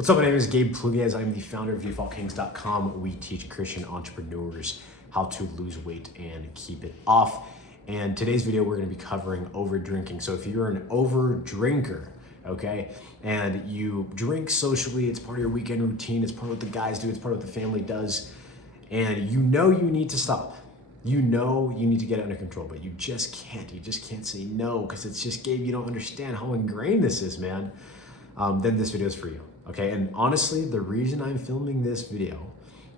What's up, my name is Gabe Pluguez. I'm the founder of DefaultKings.com. We teach Christian entrepreneurs how to lose weight and keep it off. And today's video, we're gonna be covering over drinking. So if you're an over drinker, okay, and you drink socially, it's part of your weekend routine, it's part of what the guys do, it's part of what the family does, and you know you need to stop. You know you need to get it under control, but you just can't. You just can't say no because it's just, Gabe, you don't understand how ingrained this is, man. Then this video is for you. Okay, and honestly, the reason I'm filming this video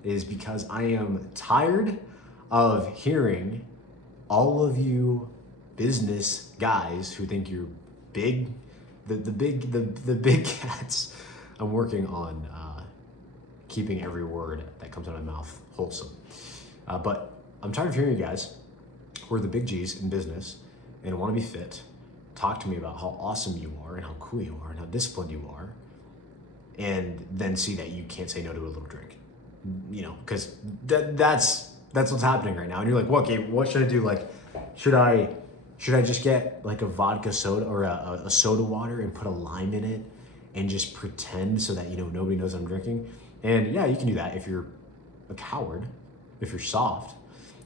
is because I am tired of hearing all of you business guys who think you're big, the big cats. I'm working on keeping every word that comes out of my mouth wholesome. But I'm tired of hearing you guys who are the big G's in business and want to be fit, talk to me about how awesome you are and how cool you are and how disciplined you are, and then see that you can't say no to a little drink, you know, because that's what's happening right now. And you're like, well, okay, what should I do? Like, should I just get like a vodka soda or a soda water and put a lime in it and just pretend so that, you know, nobody knows I'm drinking? And yeah, you can do that if you're a coward, if you're soft.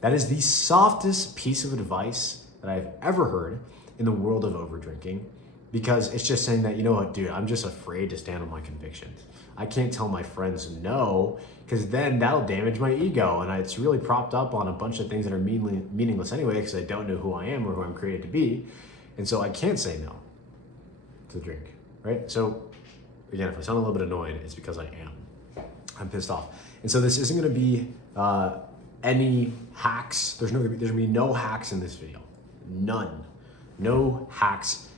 That is the softest piece of advice that I've ever heard in the world of over drinking. Because it's just saying that, you know what, dude, I'm just afraid to stand on my convictions. I can't tell my friends no, because then that'll damage my ego. And it's really propped up on a bunch of things that are meaningless anyway, because I don't know who I am or who I'm created to be. And so I can't say no to drink, right? So again, if I sound a little bit annoyed, it's because I am. I'm pissed off. And so this isn't gonna be any hacks. There's gonna be no hacks in this video. None. No hacks.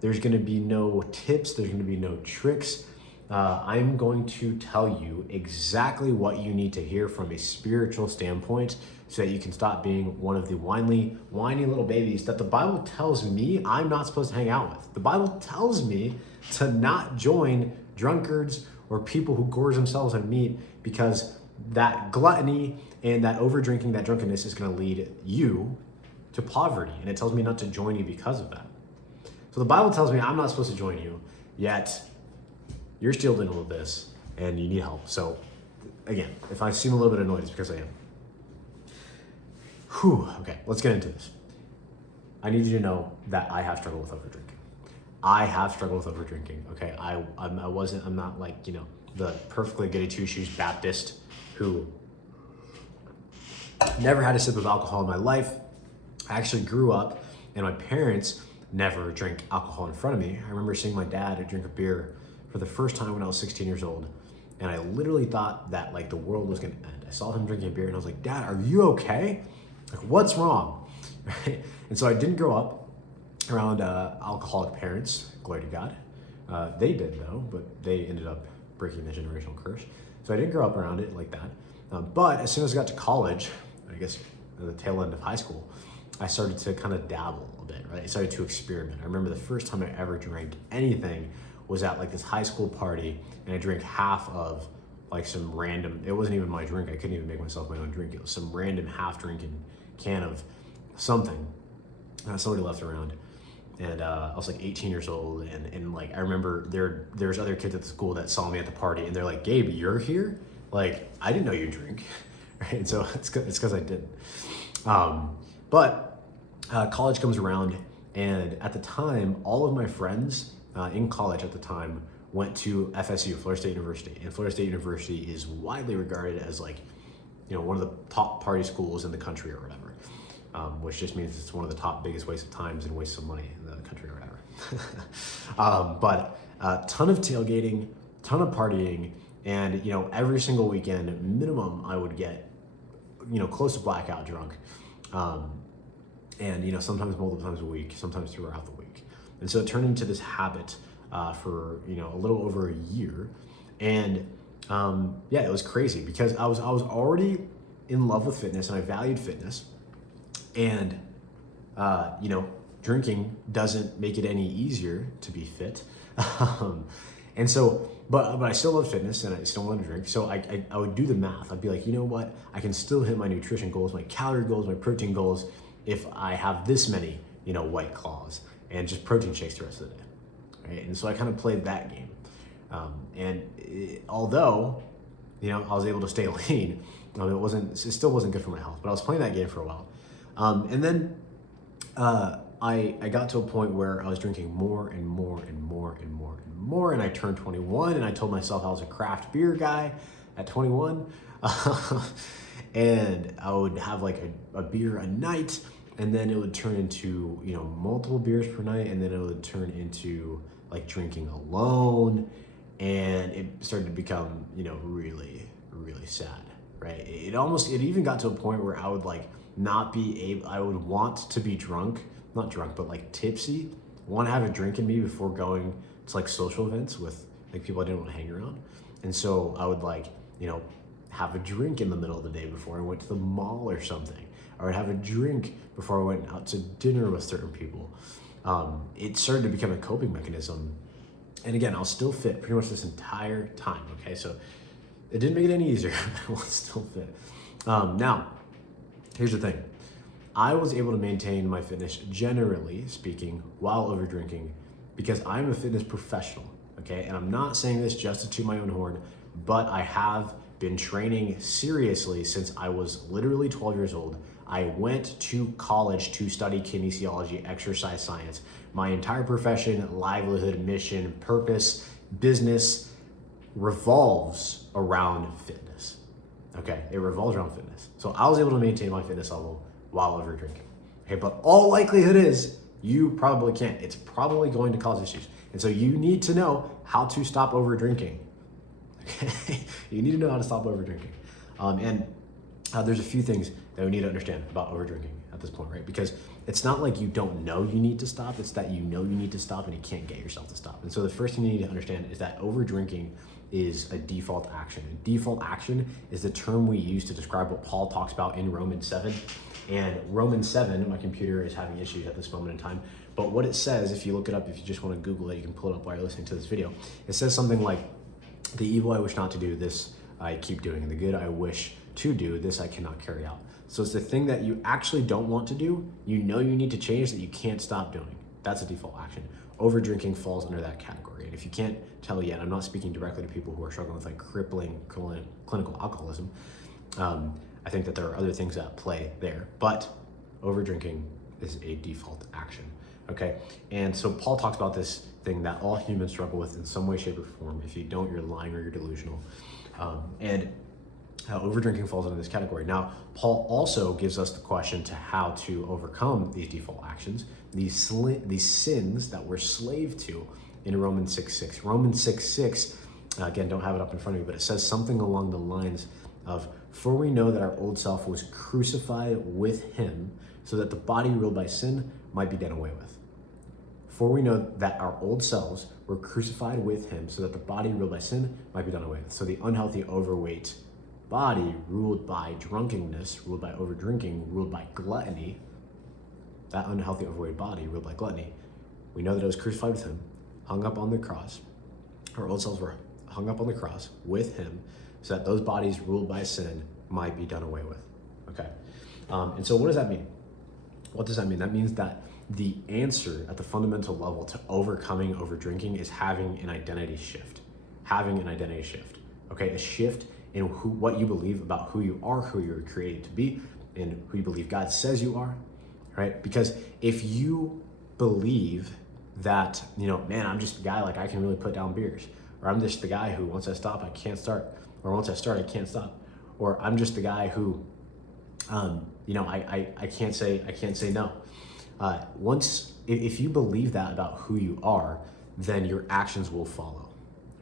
There's gonna be no tips, there's gonna be no tricks. I'm going to tell you exactly what you need to hear from a spiritual standpoint so that you can stop being one of the whiny little babies that the Bible tells me I'm not supposed to hang out with. The Bible tells me to not join drunkards or people who gorge themselves on meat, because that gluttony and that over drinking, that drunkenness is gonna lead you to poverty. And it tells me not to join you because of that. So the Bible tells me I'm not supposed to join you, yet you're still doing all of this and you need help. So again, if I seem a little bit annoyed, it's because I am. Okay, let's get into this. I need you to know that I have struggled with over drinking. I have struggled with over drinking, okay? I'm not like, you know, the perfectly goody two-shoes Baptist who never had a sip of alcohol in my life. I actually grew up and my parents never drank alcohol in front of me. I remember seeing my dad drink a beer for the first time when I was 16 years old. And I literally thought that like the world was gonna end. I saw him drinking a beer and I was like, Dad, are you okay? Like, what's wrong? Right? And so I didn't grow up around alcoholic parents, glory to God. They did though, but they ended up breaking the generational curse. So I didn't grow up around it like that. But as soon as I got to college, I guess at the tail end of high school, I started to kind of dabble a bit, right? I started to experiment. I remember the first time I ever drank anything was at like this high school party, and I drank half of like some random, it wasn't even my drink, I couldn't even make myself my own drink. It was some random half drinking can of something somebody left around. And I was like 18 years old, and like I remember there's other kids at the school that saw me at the party, and they're like, Gabe, you're here? Like, I didn't know you drink, right? And so it's because I didn't. But college comes around, and at the time, all of my friends in college at the time went to FSU, Florida State University. And Florida State University is widely regarded as like, you know, one of the top party schools in the country or whatever, which just means it's one of the top biggest wastes of times and wastes of money in the country or whatever. But a ton of tailgating, ton of partying, and, you know, every single weekend, minimum, I would get, you know, close to blackout drunk. And, you know, sometimes multiple times a week, sometimes throughout the week. And so it turned into this habit for, you know, a little over a year. And yeah, it was crazy because I was already in love with fitness and I valued fitness. And, you know, drinking doesn't make it any easier to be fit. And so, but I still love fitness and I still want to drink. So I would do the math. I'd be like, you know what? I can still hit my nutrition goals, my calorie goals, my protein goals if I have this many, White Claws and just protein shakes the rest of the day, right? And so I kind of played that game. Although, I was able to stay lean, it still wasn't good for my health, but I was playing that game for a while. And then I got to a point where I was drinking more and more and more and more and more, and I turned 21, and I told myself I was a craft beer guy at 21. And I would have like a beer a night, and then it would turn into, multiple beers per night, and then it would turn into like drinking alone, and it started to become, really, really sad, right? It even got to a point where I would like not be able, I would want to be drunk, not drunk, but like tipsy, want to have a drink in me before going to like social events with like people I didn't want to hang around. And so I would like, have a drink in the middle of the day before I went to the mall or something, or I'd have a drink before I went out to dinner with certain people. It started to become a coping mechanism. And again, I was still fit pretty much this entire time, okay? So it didn't make it any easier, but I was still fit. Now, here's the thing. I was able to maintain my fitness, generally speaking, while over drinking, because I'm a fitness professional, okay? And I'm not saying this just to toot my own horn, but I have been training seriously since I was literally 12 years old. I went to college to study kinesiology, exercise science. My entire profession, livelihood, mission, purpose, business revolves around fitness. Okay, it revolves around fitness. So I was able to maintain my fitness level while over drinking. Okay, but all likelihood is you probably can't. It's probably going to cause issues. And so you need to know how to stop over drinking. Okay, you need to know how to stop over drinking. There's a few things that we need to understand about over drinking at this point, right? Because it's not like you don't know you need to stop, it's that you know you need to stop and you can't get yourself to stop. And so the first thing you need to understand is that over drinking is a default action. And default action is the term we use to describe what Paul talks about in Romans 7. And Romans 7, my computer is having issues at this moment in time, but what it says, if you look it up, if you just want to Google it, you can pull it up while you're listening to this video. It says something like, the evil I wish not to do, this I keep doing, and the good I wish to do, this I cannot carry out. So it's the thing that you actually don't want to do, you need to change, that you can't stop doing. That's a default action. Over drinking falls under that category. And if you can't tell yet, I'm not speaking directly to people who are struggling with like crippling clinical alcoholism. I think that there are other things at play there, but over drinking is a default action. Okay, and so Paul talks about this thing that all humans struggle with in some way, shape, or form. If you don't, you're lying or you're delusional. And over drinking falls into this category. Now, Paul also gives us the question to how to overcome these default actions, these sins that we're slave to in Romans 6:6. Romans 6:6, again, don't have it up in front of me, but it says something along the lines of, for we know that our old self was crucified with him so that the body ruled by sin might be done away with. For we know that our old selves were crucified with him so that the body ruled by sin might be done away with. So the unhealthy, overweight body ruled by drunkenness, ruled by over drinking, ruled by gluttony, that unhealthy, overweight body ruled by gluttony, we know that it was crucified with him, hung up on the cross. Our old selves were hung up on the cross with him so that those bodies ruled by sin might be done away with. Okay. And so what does that mean? What does that mean? That means that the answer at the fundamental level to overcoming over drinking is having an identity shift. Okay, a shift in what you believe about who you are, who you're created to be, and who you believe God says you are, right? Because if you believe that, man, I'm just a guy, like I can really put down beers, or I'm just the guy who once I stop, I can't start, or once I start, I can't stop, or I'm just the guy who, I can't say no. If you believe that about who you are, then your actions will follow,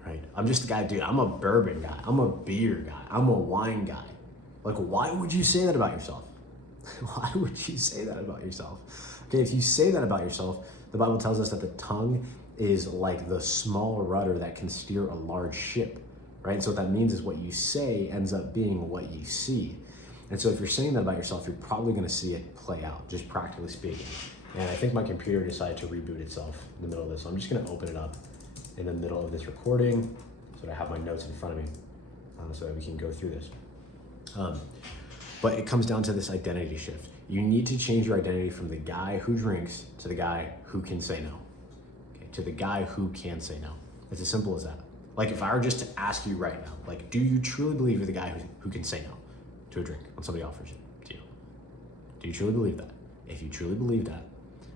right? I'm just the guy, dude, I'm a bourbon guy, I'm a beer guy, I'm a wine guy. Like, why would you say that about yourself? Why would you say that about yourself? Okay, if you say that about yourself, the Bible tells us that the tongue is like the small rudder that can steer a large ship, right? And so what that means is what you say ends up being what you see. And so if you're saying that about yourself, you're probably gonna see it play out, just practically speaking. And I think my computer decided to reboot itself in the middle of this. So I'm just gonna open it up in the middle of this recording so that I have my notes in front of me so that we can go through this. But it comes down to this identity shift. You need to change your identity from the guy who drinks to the guy who can say no. Okay, to the guy who can say no. It's as simple as that. Like if I were just to ask you right now, like, do you truly believe you're the guy who can say no to a drink when somebody offers it to you? Do you truly believe that? If you truly believe that,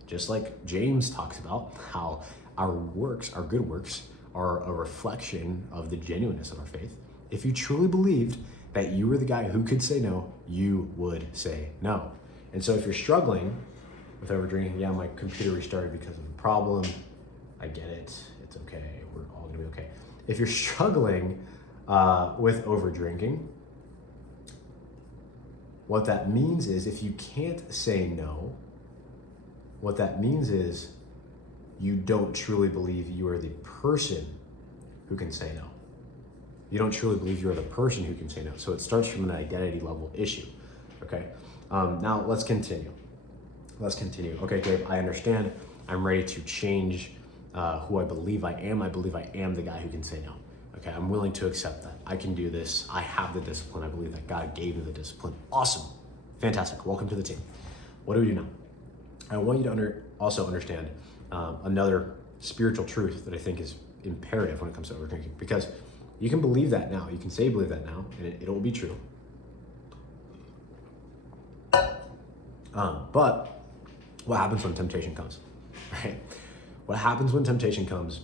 just like James talks about how our works, our good works, are a reflection of the genuineness of our faith. If you truly believed that you were the guy who could say no, you would say no. And so if you're struggling with over drinking, yeah, my computer restarted because of a problem. I get it. It's okay. We're all gonna be okay. If you're struggling with over drinking, what that means is if you can't say no, what that means is you don't truly believe you are the person who can say no. You don't truly believe you are the person who can say no. So it starts from an identity level issue, okay? Now let's continue. Okay, Gabe, I understand. I'm ready to change who I believe I am. I believe I am the guy who can say no. Okay, I'm willing to accept that. I can do this. I have the discipline. I believe that God gave me the discipline. Awesome. Fantastic. Welcome to the team. What do we do now? I want you to also understand another spiritual truth that I think is imperative when it comes to overdrinking, because you can believe that now. You can say you believe that now, and it will be true. But what happens when temptation comes, right? What happens when temptation comes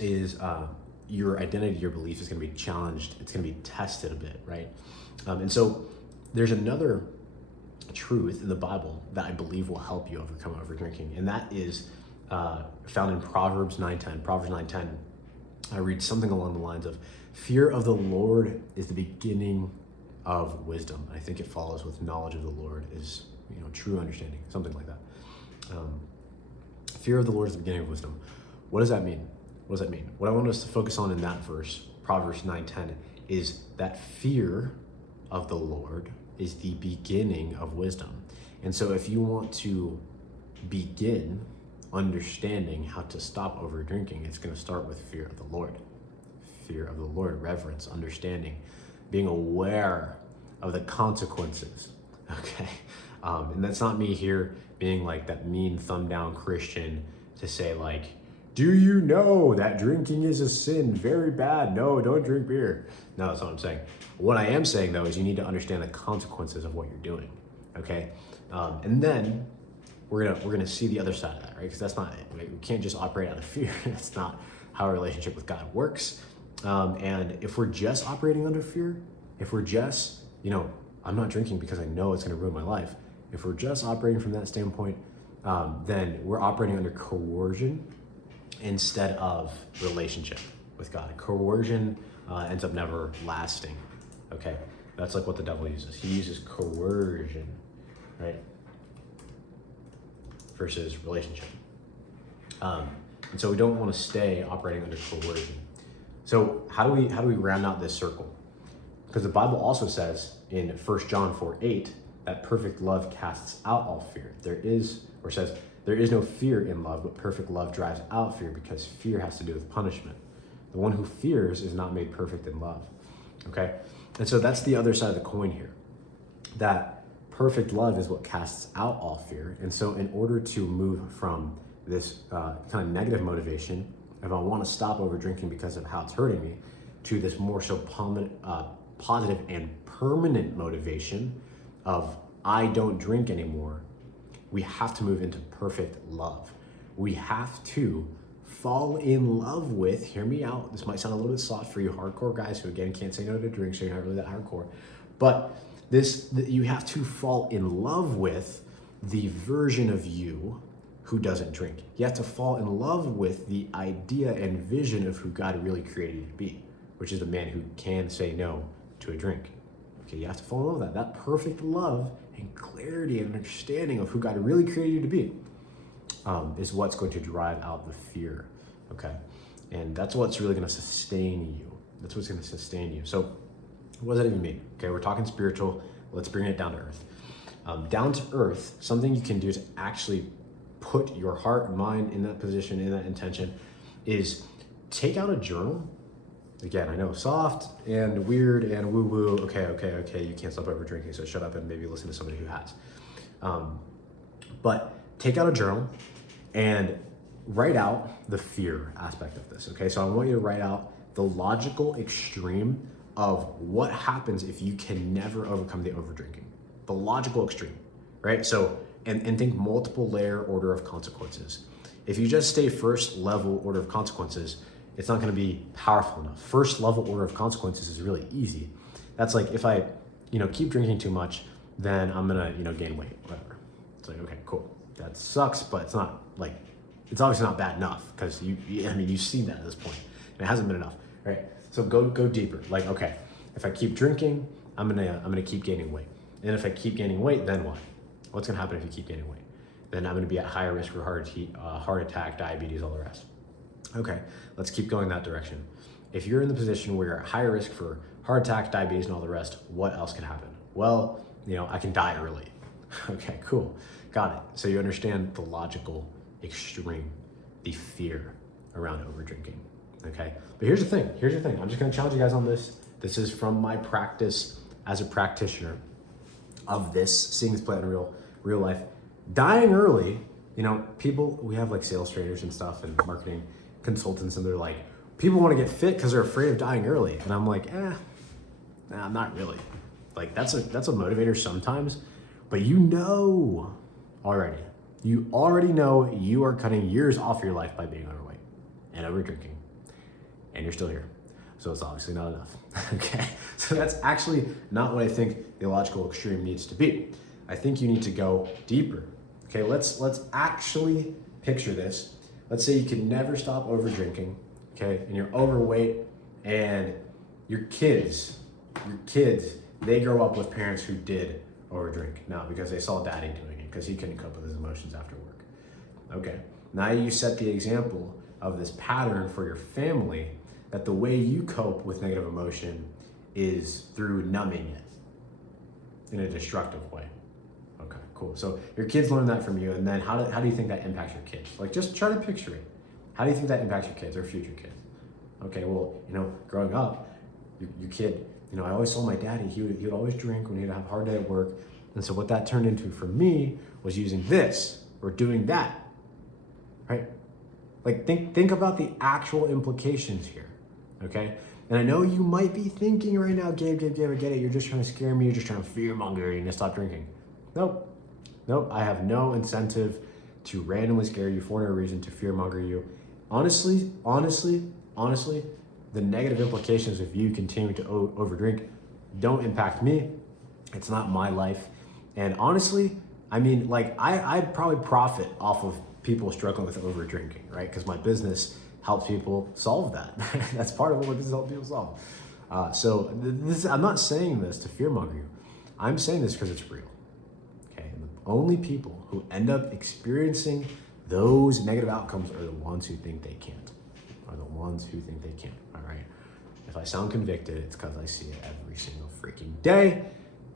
is your identity, your belief is going to be challenged. It's going to be tested a bit, right? And so there's another truth in the Bible that I believe will help you overcome overdrinking, and that is found in Proverbs 9:10. Proverbs 9:10. I read something along the lines of, "Fear of the Lord is the beginning of wisdom." I think it follows with knowledge of the Lord is, true understanding, something like that. Fear of the Lord is the beginning of wisdom. What does that mean? What does that mean? What I want us to focus on in that verse, Proverbs 9:10, is that fear of the Lord is the beginning of wisdom. And so if you want to begin understanding how to stop over drinking, it's going to start with fear of the Lord. Fear of the Lord, reverence, understanding, being aware of the consequences. Okay. And that's not me here being like that mean thumb down Christian to say like, do you know that drinking is a sin? Very bad. No, don't drink beer. No, that's not what I'm saying. What I am saying though is you need to understand the consequences of what you're doing. Okay. And then we're gonna see the other side of that, right? Because that's not it. Right? We can't just operate out of fear. That's not how our relationship with God works. And if we're just operating under fear, if we're just, I'm not drinking because I know it's gonna ruin my life. If we're just operating from that standpoint, then we're operating under coercion instead of relationship with God. Coercion ends up never lasting, okay? That's like what the devil uses. He uses coercion, right? Versus relationship. And so we don't want to stay operating under coercion. So how do we round out this circle? Because the Bible also says in 1 John 4:8 that perfect love casts out all fear. There is no fear in love, but perfect love drives out fear, because fear has to do with punishment. The one who fears is not made perfect in love. Okay? And so that's the other side of the coin here. That perfect love is what casts out all fear. And so in order to move from this kind of negative motivation, if I want to stop over drinking because of how it's hurting me, to this more so positive and permanent motivation of I don't drink anymore, we have to move into perfect love. We have to fall in love with, hear me out, this might sound a little bit soft for you hardcore guys who again can't say no to drink, so you're not really that hardcore, but you have to fall in love with the version of you who doesn't drink. You have to fall in love with the idea and vision of who God really created you to be, which is the man who can say no to a drink. Okay, you have to fall in love with that. That perfect love and clarity and understanding of who God really created you to be is what's going to drive out the fear, okay? And that's what's really gonna sustain you. That's what's gonna sustain you. So what does that even mean? Okay, we're talking spiritual. Let's bring it down to earth. Down to earth, something you can do to actually put your heart and mind in that position, in that intention, is take out a journal. Again, I know soft and weird and woo-woo. Okay, you can't stop over drinking, so shut up and maybe listen to somebody who has. But take out a journal and write out the fear aspect of this, okay? So I want you to write out the logical extreme of what happens if you can never overcome the over drinking. The logical extreme, right? So, and think multiple layer order of consequences. If you just stay first level order of consequences, it's not going to be powerful enough. First level order of consequences is really easy. That's like if I, keep drinking too much, then I'm gonna, gain weight, whatever. It's like, okay, cool. That sucks, but it's not like, it's obviously not bad enough because you've seen that at this point. And it hasn't been enough, right? So go deeper. Like, okay, if I keep drinking, I'm gonna keep gaining weight. And if I keep gaining weight, then what? What's gonna happen if you keep gaining weight? Then I'm gonna be at higher risk for heart attack, diabetes, all the rest. Okay, let's keep going that direction. If you're in the position where you're at higher risk for heart attack, diabetes, and all the rest, what else can happen? Well, I can die early. Okay, cool, got it. So you understand the logical extreme, the fear around over drinking, okay? But here's the thing, I'm just gonna challenge you guys on this. This is from my practice as a practitioner of this, seeing this play out in real life. Dying early, people, we have like sales trainers and stuff and marketing consultants, and they're like, people want to get fit because they're afraid of dying early. And I'm like, nah, not really. Like that's a motivator sometimes, but already, you already know you are cutting years off your life by being overweight and over drinking, and you're still here. So it's obviously not enough, okay? So that's actually not what I think the logical extreme needs to be. I think you need to go deeper. Okay, let's actually picture this. Let's say you can never stop over drinking, okay? And you're overweight, and your kids, they grow up with parents who did over drink now because they saw daddy doing it because he couldn't cope with his emotions after work. Okay, now you set the example of this pattern for your family that the way you cope with negative emotion is through numbing it in a destructive way. Okay, cool. So your kids learn that from you, and then how do you think that impacts your kids? Like, just try to picture it. How do you think that impacts your kids or future kids? Okay, well, growing up, your kid, I always saw my daddy, he would always drink when he'd have a hard day at work. And so what that turned into for me was using this or doing that, right? Like think about the actual implications here, okay? And I know you might be thinking right now, Gabe, I get it. You're just trying to scare me. You're just trying to fear monger you to stop drinking. Nope. I have no incentive to randomly scare you for no reason, to fear monger you. Honestly, the negative implications of you continuing to overdrink don't impact me. It's not my life. And honestly, I'd probably profit off of people struggling with over drinking, right? Because my business helps people solve that. That's part of what my business helps people solve. I'm not saying this to fearmonger you. I'm saying this because it's real. Okay, and the only people who end up experiencing those negative outcomes are the ones who think they can't. All right. If I sound convicted, it's because I see it every single freaking day.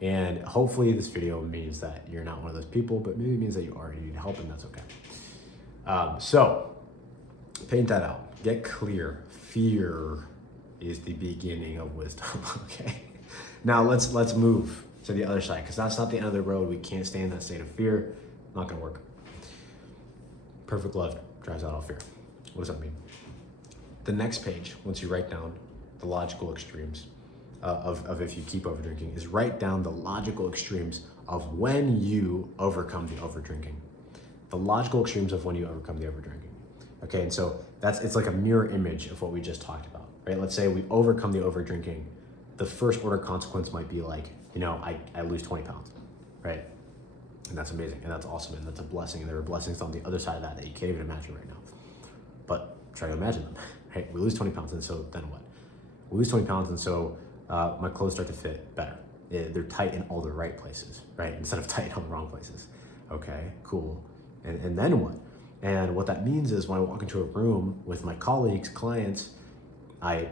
And hopefully this video means that you're not one of those people, but maybe it means that you already need help, and that's okay. So paint that out. Get clear. Fear is the beginning of wisdom. Okay. Now let's move to the other side, because that's not the end of the road. We can't stay in that state of fear. Not gonna work. Perfect love drives out all fear. What does that mean? The next page, once you write down the logical extremes of if you keep over drinking, is write down the logical extremes of when you overcome the over drinking. The logical extremes of when you overcome the over drinking. Okay, and so it's like a mirror image of what we just talked about, right? Let's say we overcome the over drinking. The first order consequence might be like, I lose 20 pounds, right? And that's amazing, and that's awesome, and that's a blessing, and there are blessings on the other side of that you can't even imagine right now. But try to imagine them. Hey, we lose 20 pounds, and so then what? We lose 20 pounds, and so my clothes start to fit better. They're tight in all the right places, right? Instead of tight in all the wrong places. Okay, cool. And then what? And what that means is when I walk into a room with my colleagues, clients, I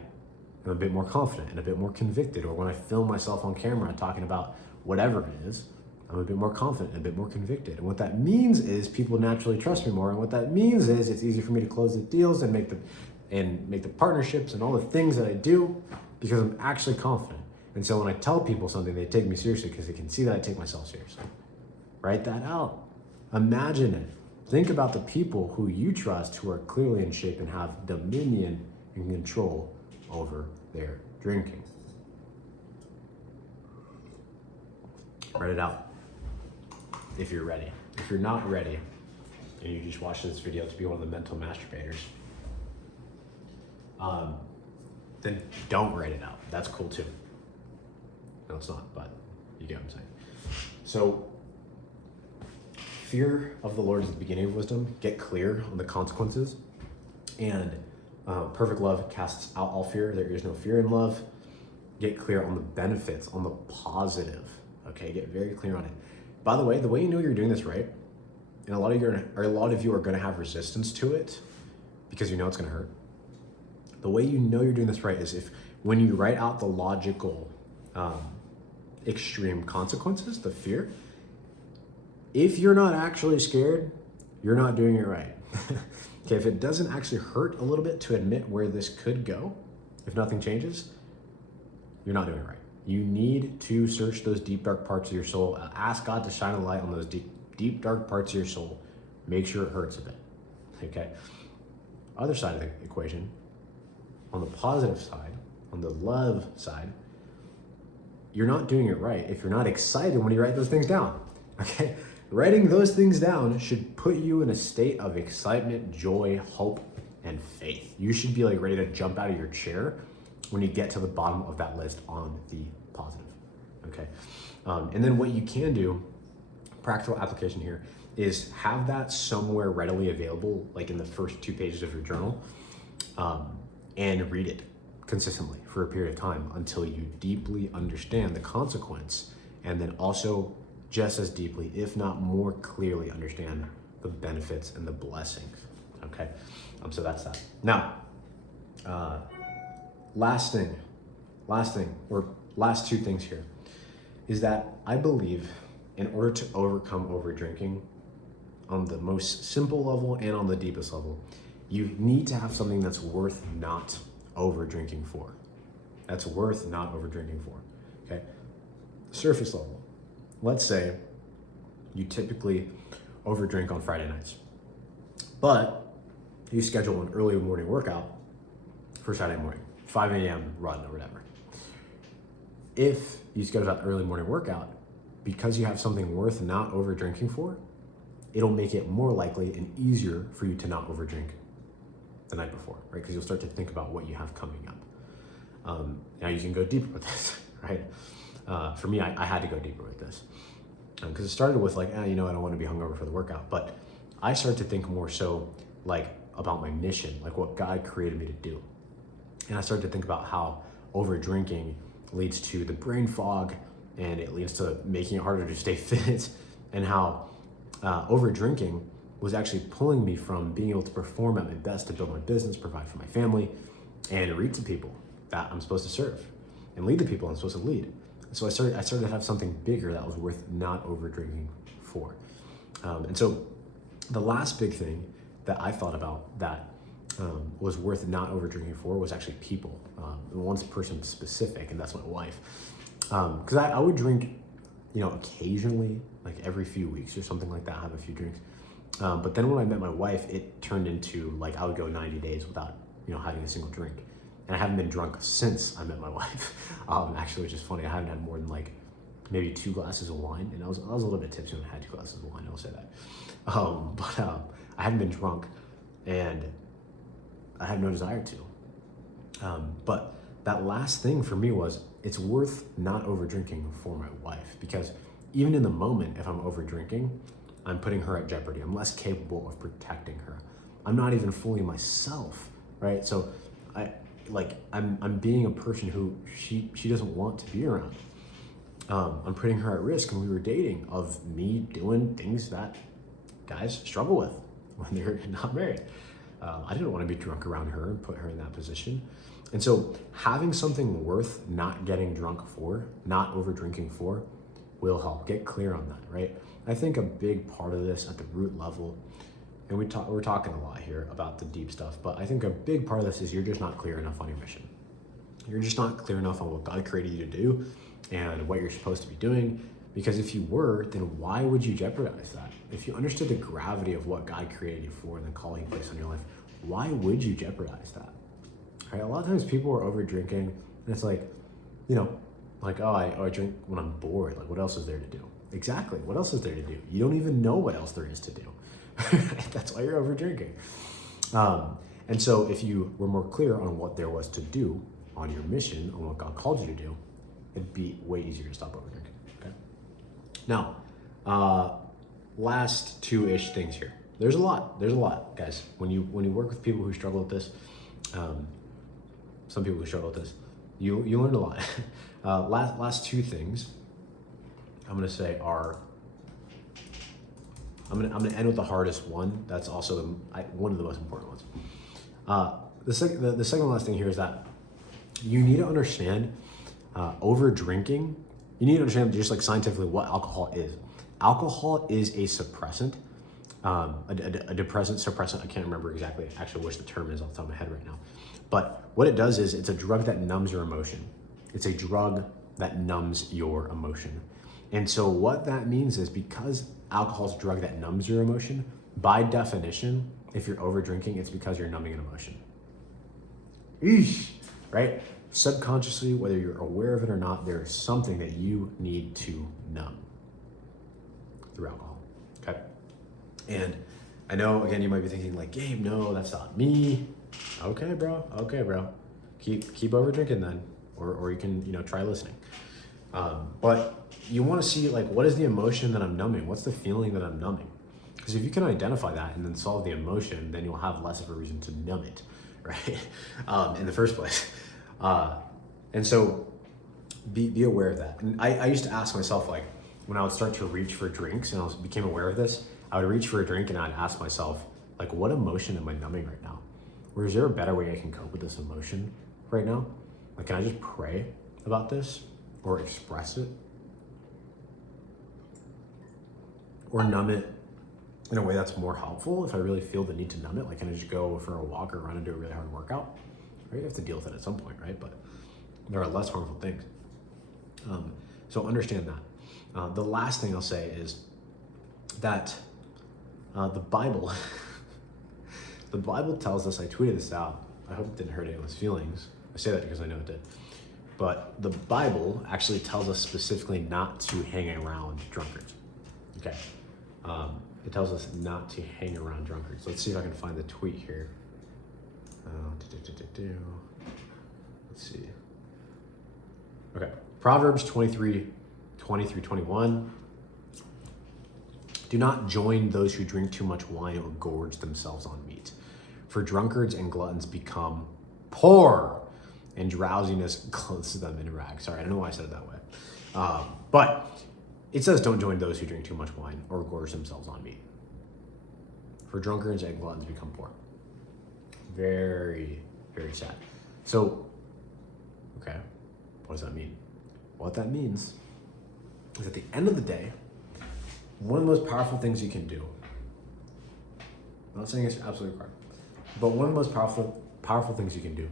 am a bit more confident and a bit more convicted. Or when I film myself on camera talking about whatever it is, I'm a bit more confident and a bit more convicted. And what that means is people naturally trust me more. And what that means is it's easier for me to close the deals and make the partnerships and all the things that I do because I'm actually confident. And so when I tell people something, they take me seriously because they can see that I take myself seriously. Write that out. Imagine it. Think about the people who you trust who are clearly in shape and have dominion and control over their drinking. Write it out if you're ready. If you're not ready and you just watch this video to be one of the mental masturbators, then don't write it out. That's cool too. No, it's not, but you get what I'm saying. So, fear of the Lord is the beginning of wisdom. Get clear on the consequences. And perfect love casts out all fear. There is no fear in love. Get clear on the benefits, on the positive. Okay, get very clear on it. By the way you know you're doing this right, and a lot of you are going to have resistance to it because you know it's going to hurt. The way you know you're doing this right is if when you write out the logical extreme consequences, the fear, if you're not actually scared, you're not doing it right. Okay, if it doesn't actually hurt a little bit to admit where this could go, if nothing changes, you're not doing it right. You need to search those deep, dark parts of your soul. Ask God to shine a light on those deep, dark parts of your soul. Make sure it hurts a bit, okay? Other side of the equation, on the positive side, on the love side, you're not doing it right if you're not excited when you write those things down, okay? Writing those things down should put you in a state of excitement, joy, hope, and faith. You should be like ready to jump out of your chair when you get to the bottom of that list on the positive, okay? And then what you can do, practical application here, is have that somewhere readily available, like in the first 2 pages of your journal, and read it consistently for a period of time until you deeply understand the consequence, and then also just as deeply, if not more clearly, understand the benefits and the blessings, okay? So that's that. Now, last two things here is that I believe in order to overcome over drinking on the most simple level and on the deepest level, you need to have something that's worth not over drinking for. That's worth not over drinking for, okay? Surface level. Let's say you typically over drink on Friday nights, but you schedule an early morning workout for Saturday morning, 5 a.m. run or whatever. If you schedule that early morning workout, because you have something worth not over drinking for, it'll make it more likely and easier for you to not over drink the night before, right? Because you'll start to think about what you have coming up. Now you can go deeper with this, right? For me, I had to go deeper with this because it started with like, I don't want to be hungover for the workout, but I started to think more so like about my mission, like what God created me to do. And I started to think about how over drinking leads to the brain fog and it leads to making it harder to stay fit, and how over drinking was actually pulling me from being able to perform at my best to build my business, provide for my family, and reach the people that I'm supposed to serve and lead the people I'm supposed to lead. So I started to have something bigger that was worth not over drinking for. And so the last big thing that I thought about that was worth not over drinking for was actually people. One person specific, and that's my wife. Because I would drink, occasionally, like every few weeks or something like that, have a few drinks. But then when I met my wife, it turned into like I would go 90 days without, having a single drink. And I haven't been drunk since I met my wife. Actually, which is funny. I haven't had more than like maybe 2 glasses of wine, and I was a little bit tipsy when I had 2 glasses of wine. I'll say that. But I haven't been drunk, and I have no desire to. But that last thing for me was it's worth not over drinking for my wife, because even in the moment, if I'm over drinking, I'm putting her at jeopardy. I'm less capable of protecting her. I'm not even fully myself, right? So I'm being a person who she doesn't want to be around. I'm putting her at risk when we were dating of me doing things that guys struggle with when they're not married. I didn't want to be drunk around her and put her in that position. And so having something worth not getting drunk for, not over drinking for, will help. Get clear on that, right? I think a big part of this at the root level, and we're talking a lot here about the deep stuff, but I think a big part of this is you're just not clear enough on your mission. You're just not clear enough on what God created you to do and what you're supposed to be doing. Because if you were, then why would you jeopardize that? If you understood the gravity of what God created you for and the call He placed on your life, why would you jeopardize that? right? A lot of times people are over drinking, and it's like, you know, like, oh, I drink when I'm bored. Like, what else is there to do? Exactly. What else is there to do? You don't even know what else there is to do. That's why you're over drinking. And so if you were more clear on what there was to do on your mission, on what God called you to do, it'd be way easier to stop over drinking. Okay. Now, last two-ish things here. There's a lot, guys. When you work with people who struggle with this, some people who struggle with this, you learn a lot. Last two things I'm gonna say are, I'm gonna end with the hardest one. That's also one of the most important ones. The second last thing here is that you need to understand over drinking. You need to understand just like scientifically what alcohol is. Alcohol is a suppressant, a depressant, suppressant. I can't remember exactly actually which the term is off the top of my head right now. But what it does is it's a drug that numbs your emotion. It's a drug that numbs your emotion. And so what that means is because alcohol is a drug that numbs your emotion, by definition, if you're over drinking, it's because you're numbing an emotion. Eesh, right? Subconsciously, whether you're aware of it or not, there is something that you need to numb through alcohol, okay? And I know, again, you might be thinking like, Gabe, no, that's not me. Okay, bro. Keep over drinking then, or you can, try listening. But you want to see like, what is the emotion that I'm numbing? What's the feeling that I'm numbing? Because if you can identify that and then solve the emotion, then you'll have less of a reason to numb it, right? In the first place. And so be aware of that. And I used to ask myself, like, when I would start to reach for drinks and became aware of this, I would reach for a drink and I'd ask myself, like, what emotion am I numbing right now? Or is there a better way I can cope with this emotion right now? Like, can I just pray about this or express it? Or numb it in a way that's more helpful if I really feel the need to numb it? Like, can I just go for a walk or run and do a really hard workout? Right? You have to deal with it at some point, right? But there are less harmful things. So understand that. The last thing I'll say is that the Bible, the Bible tells us, I tweeted this out, I hope it didn't hurt anyone's feelings. I say that because I know it did. But the Bible actually tells us specifically not to hang around drunkards. Okay. It tells us not to hang around drunkards. Let's see if I can find the tweet here. Let's see. Okay. Proverbs 23:20-21. Do not join those who drink too much wine or gorge themselves on meat, for drunkards and gluttons become poor, and drowsiness clothes them in rags. Sorry, I don't know why I said it that way. But it says don't join those who drink too much wine or gorge themselves on meat, for drunkards and gluttons become poor. Very, very sad. So, okay, what does that mean? What that means is at the end of the day, one of the most powerful things you can do, I'm not saying it's absolutely required, but one of the most powerful things you can do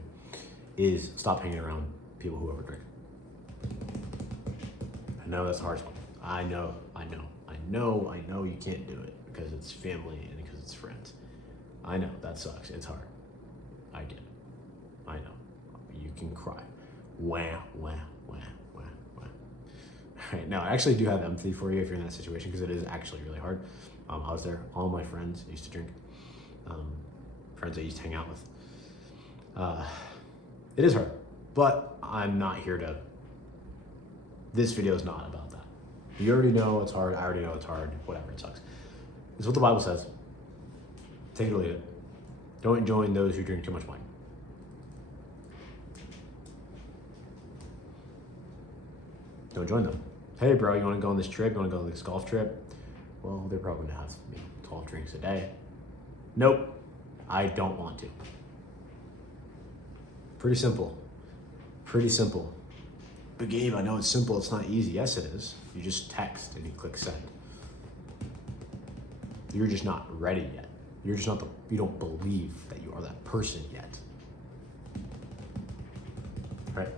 is stop hanging around people who overdrink. I know that's a hard one. I know you can't do it because it's family and because it's friends. I know, that sucks. It's hard. I get it. I know. You can cry. Wah. Right, now, I actually do have empathy for you if you're in that situation because it is actually really hard. I was there. All my friends used to drink. Friends I used to hang out with. It is hard, but I'm not here to... This video is not about that. You already know it's hard. I already know it's hard. Whatever, it sucks. It's what the Bible says. Take it or leave it. Don't join those who drink too much wine. Don't join them. Hey, bro, you want to go on this trip? You want to go on this golf trip? Well, they're probably going to have 12 drinks a day. Nope, I don't want to. Pretty simple. But Gabe, I know it's simple, it's not easy. Yes, it is. You just text and you click send. You're just not ready yet. You don't believe that you are that person yet. Right?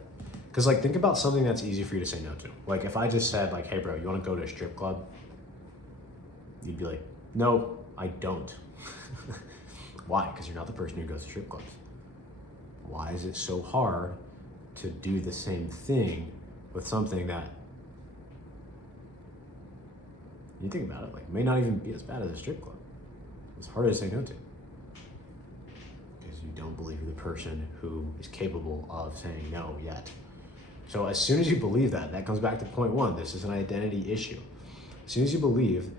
Because think about something that's easy for you to say no to. Like if I just said hey bro, you want to go to a strip club? You'd be like, no, I don't. Why? Because you're not the person who goes to strip clubs. why is it so hard to do the same thing with something that, you think about it, like may not even be as bad as a strip club? It's harder to say no to because you don't believe you're the person who is capable of saying no yet. So as soon as you believe that, that comes back to point one. This is an identity issue. As soon as you believe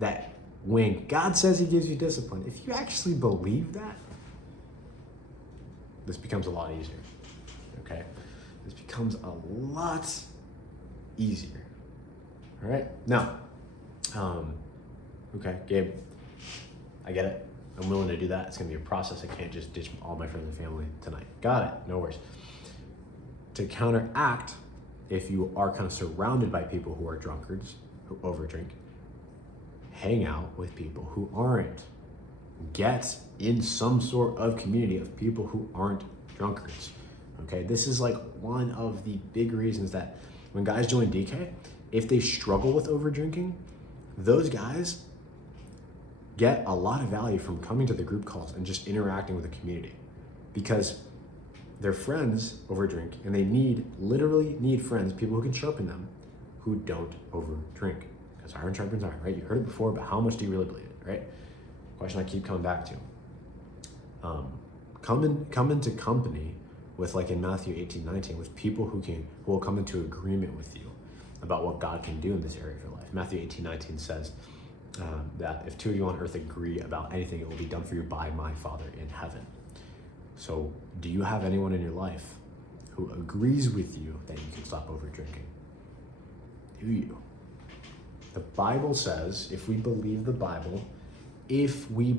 that when God says he gives you discipline, if you actually believe that, this becomes a lot easier, okay? This becomes a lot easier, all right? Now, okay, Gabe, I get it. I'm willing to do that. It's gonna be a process. I can't just ditch all my friends and family tonight. Got it, no worries. To counteract, if you are kind of surrounded by people who are drunkards, who overdrink, hang out with people who aren't. Get in some sort of community of people who aren't drunkards, okay? This is like one of the big reasons that when guys join DK, if they struggle with overdrinking, those guys get a lot of value from coming to the group calls and just interacting with the community, because their friends overdrink and they literally need friends, people who can sharpen them, who don't overdrink. Because iron sharpens iron, right? You heard it before, but how much do you really believe it, right? Question I keep coming back to. Come into company with, like in Matthew 18:19, with people who will come into agreement with you about what God can do in this area of your life. Matthew 18:19 says that if two of you on earth agree about anything, it will be done for you by my Father in heaven. So do you have anyone in your life who agrees with you that you can stop over drinking? Do you? The Bible says, if we believe the Bible, if we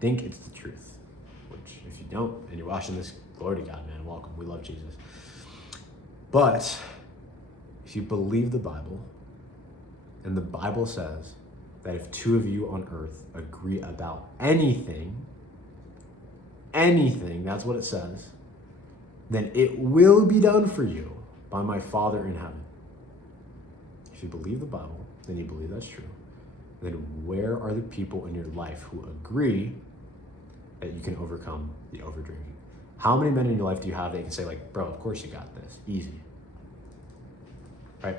think it's the truth, which if you don't, and you're watching this, glory to God, man, welcome, we love Jesus. But if you believe the Bible, and the Bible says that if two of you on earth agree about anything, that's what it says, then it will be done for you by my Father in heaven. If you believe the Bible, then you believe that's true. Then where are the people in your life who agree that you can overcome the overdrinking? How many men in your life do you have that you can say, like, bro, of course you got this, easy, right?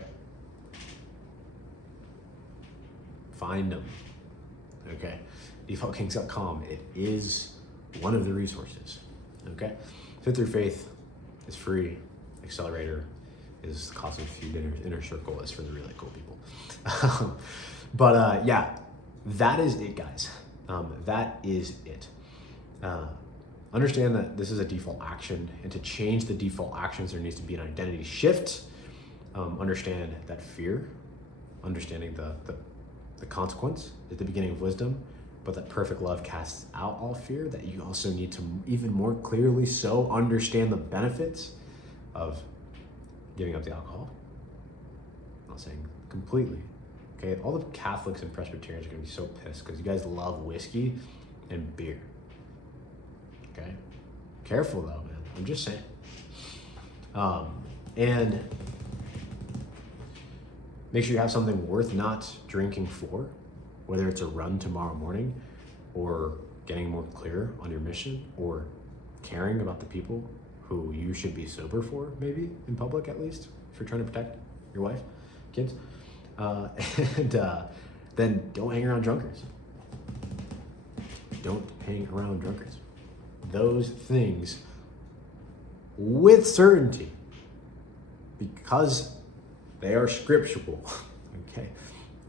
Find them, okay? DefaultKings.com, it is one of the resources, okay? Fit Through Faith is free. Accelerator is the cost of a few dinners. Inner Circle is for the really cool people. But yeah, that is it, guys. That is it. Understand that this is a default action, and to change the default actions, there needs to be an identity shift. Understand that fear, understanding the consequence is the beginning of wisdom, but that perfect love casts out all fear, that you also need to even more clearly so understand the benefits of giving up the alcohol. I'm not saying completely, okay? All the Catholics and Presbyterians are gonna be so pissed because you guys love whiskey and beer, okay? Careful though, man, I'm just saying. And make sure you have something worth not drinking for, whether it's a run tomorrow morning or getting more clear on your mission or caring about the people who you should be sober for, maybe in public at least, if you're trying to protect your wife, kids. Then don't hang around drunkards. Don't hang around drunkards. Those things, with certainty, because they are scriptural, okay,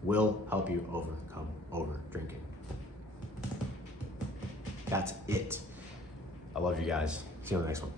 will help you overcome over drinking. That's it. I love you guys. See you on the next one.